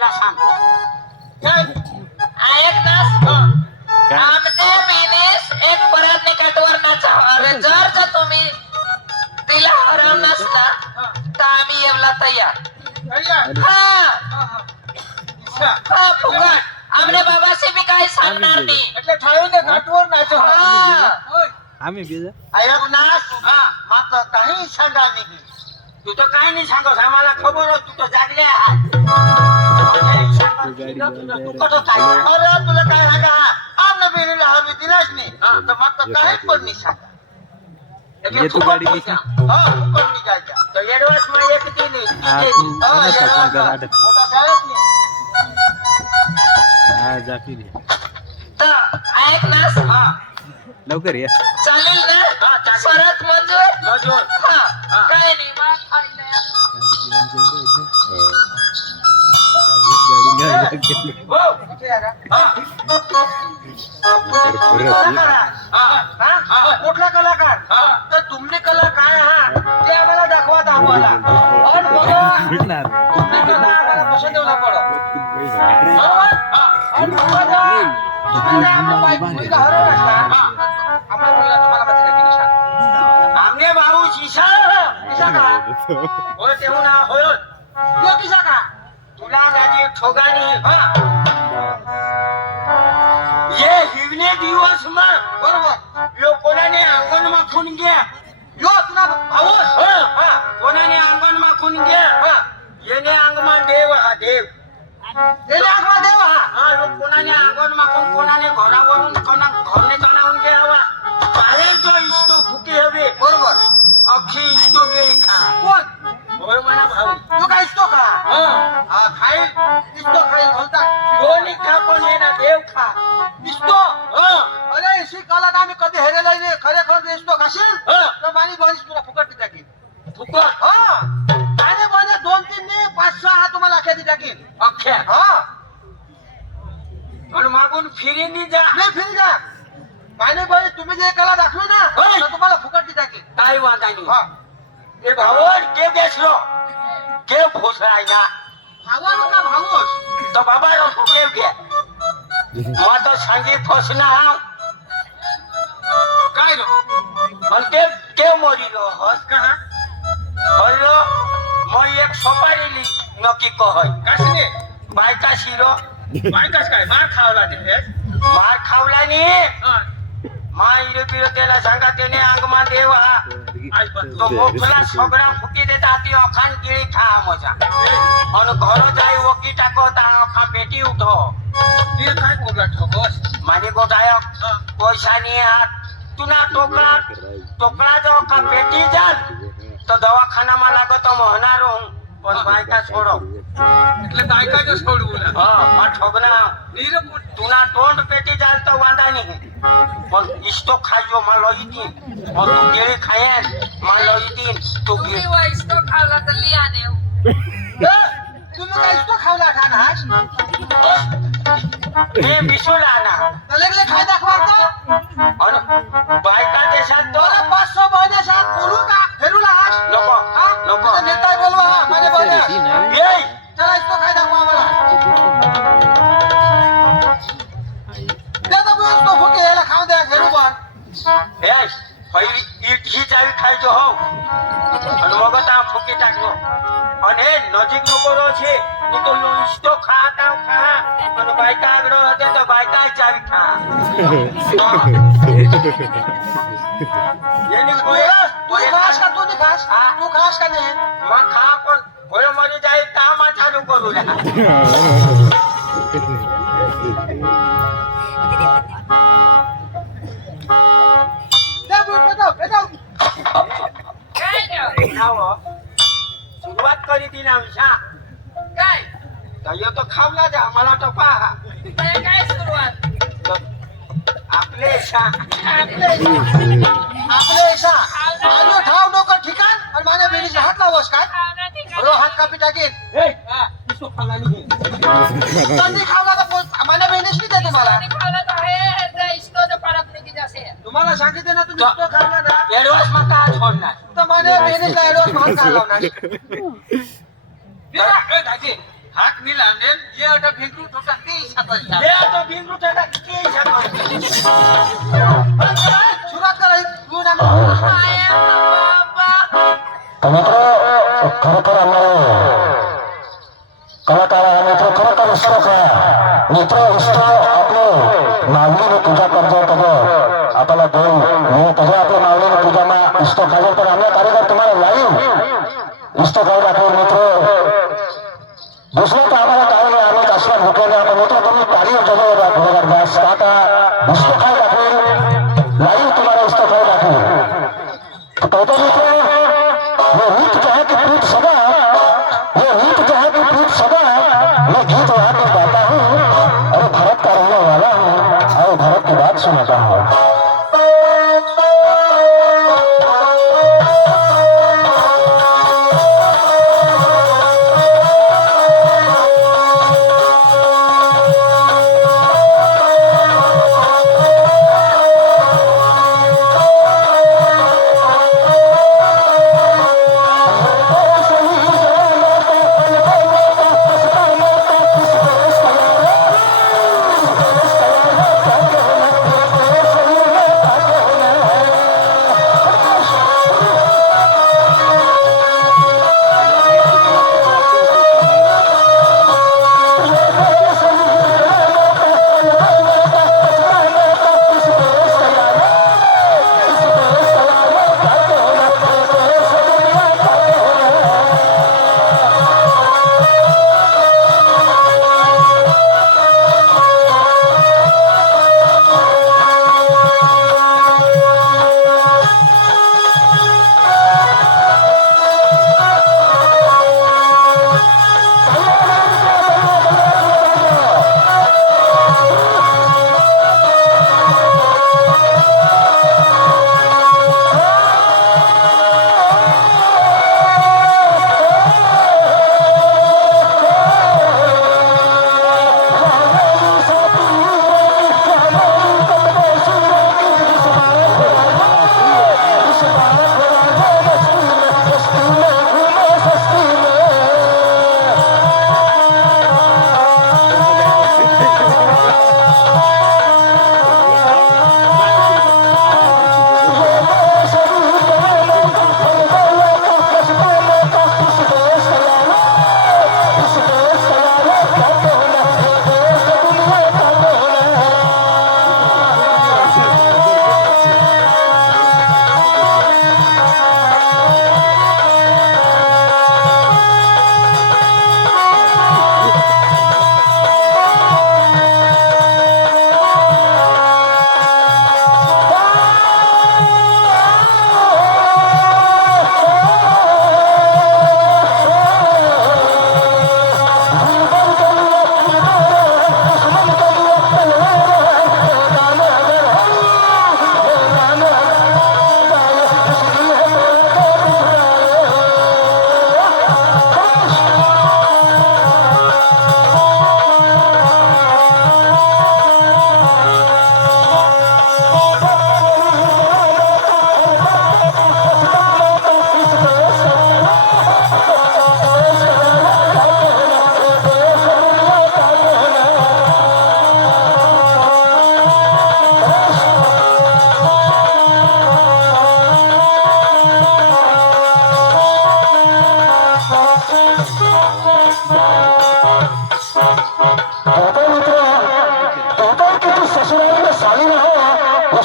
मला सांग ऐक ना आमने बिनेस एक परत निकटवर नाचा अरे जर तुम्ही तिला हरवलंस ना तर आम्ही येवला तयार हा फुकट आमने बाबाशी बी काही सांगणार नाही એટલે ઠાળીને ઘાટवर નાચો आम्ही बिजा ऐक नाच मात्र काही सांगा नाही तू तर काही नाही सांगस आम्हाला खबर आहे, तू तर जागले आहात तू कसं काय अरे तुला काय सांगा आमने बिनीला हवी दिलाच नाही तर मात्र काहीच पण नाही सांगा ये तू गाडी दिसा फुकट नाही जायच्या तर एडवान्स मध्ये एक दिली हा तू कोणाचा फोन कर आठ मोठा साहेब नाही हा जाती दे तर ऐक ना लवकर ये चालेल ना परत मंजूर हा काय नाही मग कुठला कलाकार तर तुमने कला काय ते आम्हाला दाखवा दाखवायला आणि बघा तुमने कला आम्हाला पसंत येऊ पडो बरोबर आणि बघा तुम्हाला आपल्या बायकोला हरवलं असता आपल्या मुलीला तुम्हाला माहिती नाही किशा आमने भाऊ शिशा किशा का होय तेव्हा ना होय यो किशा का तुला गाजी ठोगानी ये हिवने दिवस मग बरोबर यो कोणाने अंगण माखून घ्या यो तुला भाऊ कोणाने अंगण माखून घ्या येणे अंगमा देव हा देव येणे अंगमा देव हा यो कोणाने अंगण माखून कोणाने घरावरून कोणा घरने जाणावून घ्यावा बाहेर जो इस्तो फुटी हवे बरोबर अख्खी इस्तो गेली खा कोण होय म्हणा भाऊ तू काय इस्तो खा खाईल इस्तो खाईल बोलता दोन्ही खा पण ये ना देव खा इस्तो अरे इसी काला आम्ही कधी हेरेला नाही खरे खरं इस्तो खाशील तर मानी बहिणी तुला फुकट टाकीन फुकट आणि बने 2-3 ने 5-6 हा तुम्हाला अख्या दी टाकीन अख्या पण मागून फिरीनी जा नाही फिरी जा माने बहिणी तुम्ही जे कला दाखलो ना तर तुम्हाला फुकट दी टाकीन काय वादा नाही ए भावोस के बेसलो के भोसराय ना भावालो का भावोस तो बाबा रो के घे मग तो सांगी फसना काय रो पण के मोरी रो हस कहा बोलो मग एक सोपारी ली नक्की कहय कासने बायका शिरो बायकास काय मार खावला ते मार खावला नी माईरे पिरो त्याला सांगा त्याने अंगमा देव हा तो मोठला सगळा फुटी देता ती अखान गिळी खा मजा आणि घर जाई ओकी टाको ता अखा पेटी उठो ते काय कोला ठोकस माने गोटाय पैसा नी हात तुना टोकळा जो अखा पेटी जाल तो दवाखानाમાં લાગો તો મહનારો પણ બાયકા છોડો એટલે બાયકા જો છોડવું હા આ ઠોગના નીરો તુના ટોંડ પેટી જાલ તો વાંડા નહીં પણ ઈસ્તો ખાજો માં લઈ દી और तू केळी खायन માં લઈ दी तू तुम्ही वैस्तो खावला तर लिया नेव तुम्ही काय ईस्तो खावला खाना हे बिसुला ना तलेगले खाय दाखवा तो और बायका देशात तो 500 बने साथ बोलू का फेरूला हास नको नको नेता बोलवा माने बोले ए चला इसको खाय दाखवा मला देता बोल तो फुके याला खाऊ द्या फेरूवर ए पहिली ईट ही जावी खायचो हो आणि मग ता फुके टाकलो અને નજીક નોકરો છે તું તો ઈસ્તો ખાતા ખા અને બાયકા આગળ હતે તો બાયકા ચાવી ખા એની કોઈ તું ખાસ का तू नहीं खास तू खास का नहीं मैं खा पण भोळे मरी जाई कामा चालू करू रे दे बोल बेटा काय नेव खाओ सुरुवात करी ती ना विषा काय तयो तो खावला जा मला तो पहा काय सुरुवात आपले शा आपले शा आलो ठाव डोकं ठिकाण आणि माझ्या बेडीचा हात लावस काय रो हात कापी टाकेन ए इसको खाला नाही तंदी खावला तर माझ्या बेडीच नाही दे तुम्हाला खावला तर हे जा इस्तो तो परत निघी जासे तुम्हाला सांगितले ना तुम्ही इसको खावला ना एडवान्स मका छोडणार तर माझ्या बेडीला एडवान्स मार खावला ना ए दाजी हात मिलावले ये अटा भिंगरू ठोका ते शकल हे तो भिंगरू टाका के शकल सुरुवात करा तू ना आया बाबा तो मित्रों खरोखर हमारे कलाकार आहे मित्र खरोखर इष्टक आहे मित्र इष्ट आपले माऊलीने पूजा करतो तगो आपल्याला दोन हे तसे आपल्या माऊलीने पूजामा इष्ट खाजल तर आम्ही कार्यक्रम तुम्हाला लाईव्ह इष्ट खाऊ दाखवेल मित्र दुसरं तर आम्हाला काय नाही आम्ही कसला भुकेले आपण मित्र तुम्ही ताली जगव बरोबर बस काका इष्ट खाऊ दाखवेल लाईव्ह तुम्हाला इष्ट खाऊ दाखवेल तो मित्र वो रीत जो है कि प्रीत सदा वो रीत जो है कि प्रीत सदा मैं गीत वहां पे गाता हूँ अरे भारत का रहने वाला हूँ और भारत की बात सुनाता हूँ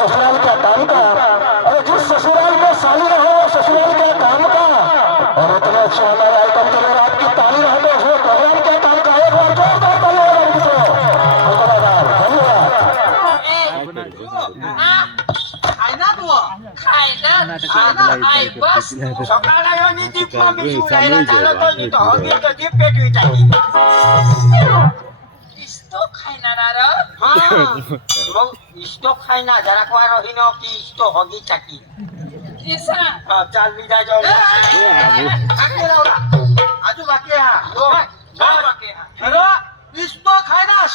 ससुराल का काम का अरे जिस ससुराल में साली रहो वो ससुराल का काम का और इतने अच्छे हमारे आइटम के लिए आपकी ताली रहो तो वो प्रोग्राम क्या काम का एक बार जोरदार ताली हो रही तो धन्यवाद सकाळला योनी दीप मम्मी शिवरायला झालं तो नी तो हगी तो दीप पेटवी टाकी इस्तो खायना ना रे हां मग इस्तो खायना जरा को रहिनो की इस्तो हगी टाकी ऐसा हां चाल विदा जाऊ आके रावला आजू बाकी हा दो बाकी हा हेलो इस्तो खायनास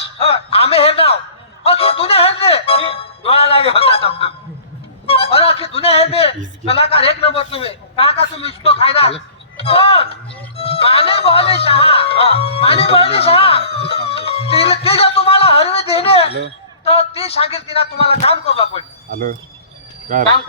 आम्ही हे नाव ओके तूने हे दे डोळा लागे होता तो और आके तूने हे दे कलाकार एक नंबर तुम्ही का तुम्ही इस्तो खायनास कोण माने बोले शहा माने बहिणीस हा ती जर तुम्हाला हरवी देणे हॅलो तर ती सांगेल तिला तुम्हाला काम करायला पडेल हॅलो काय रे? काम